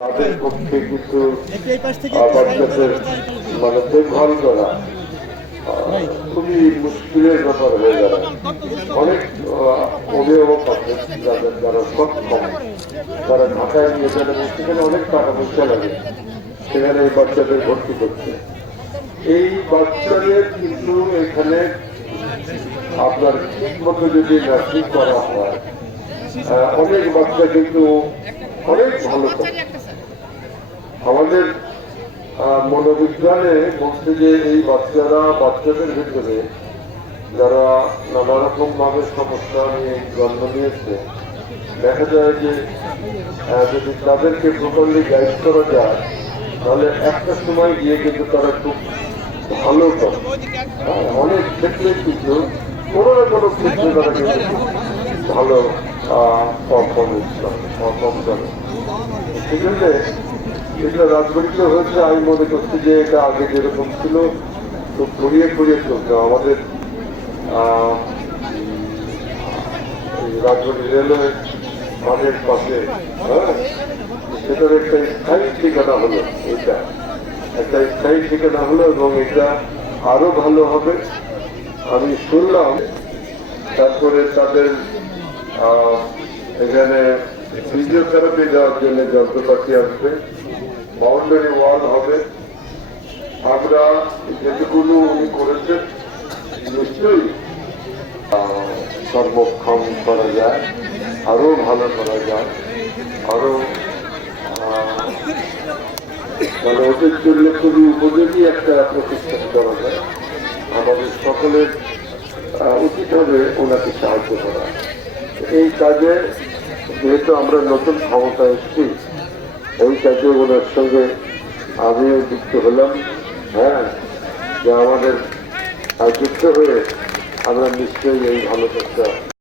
তাদের পক্ষে কিছু বাচ্চাদের মানে দেখভাল করা খুবই মুশকিলের ব্যাপার হয়ে যাবে। অনেক অভিভাবক আছে যারা সক্ষম, তারা ঢাকায় নিয়ে যাবে, সেখানে অনেক টাকা পয়সা লাগে সেখানে এই বাচ্চাদের ভর্তি করতে। এই বাচ্চাদের কিন্তু এখানে আপনার ঠিক মতো যদি নার্সিং করা হয়, অনেক বাচ্চা কিন্তু অনেক ভালো থাকে। আমাদের মনোবিজ্ঞানে বলছে যে এই বাচ্চাদের ভিতরে যারা নানা রকম ভাবে সমস্যা নিয়ে জন্ম নিয়েছে, দেখা যায় যে যদি তাদেরকে প্রপারলি গাইড করা যায় তাহলে একটা সময় গিয়ে কিন্তু তারা খুব ভালো করে। অনেক ক্ষেত্রে কিন্তু কোনো না কোনো ক্ষেত্রে তারা কিন্তু ভালো পারফরমেন্স করে। সেক্ষেত্রে এটা রাজবাড়িতে হয়েছে, আমি মনে করছি যে এটা আগে যেরকম ছিল খুব ঘুরিয়ে ঘুরিয়ে চলতো। আমাদের রাজবাড়ি রেলওয়ে মাঠের পাশে সেটার একটা স্থায়ী ঠিকানা হলো, এটা একটা স্থায়ী ঠিকানা হলো এবং এটা আরো ভালো হবে আমি শুনলাম। তারপরে তাদের এখানে ফিজিওথেরাপি দেওয়ার জন্য যন্ত্রপাতি আসবে, বাউন্ডারি ওয়াল হবে। আমরা যেটুকুনো উনি করেছেন নিশ্চয়ই সর্বক্ষম করা যায়, আরো ভালো করা যায়, আরো মানে ওদের জন্য খুবই উপযোগী একটা প্রতিষ্ঠান করা যায়। আমাদের সকলের উচিত হবে ওনাকে সাহায্য করা। এই কাজে যেহেতু আমরা নতুন ক্ষমতা এসেছি, এই কাজে ওনার সঙ্গে আমিও যুক্ত হলাম। হ্যাঁ, যে আমাদের যুক্ত হয়ে আমরা নিশ্চয়ই এই ভালো কাজটা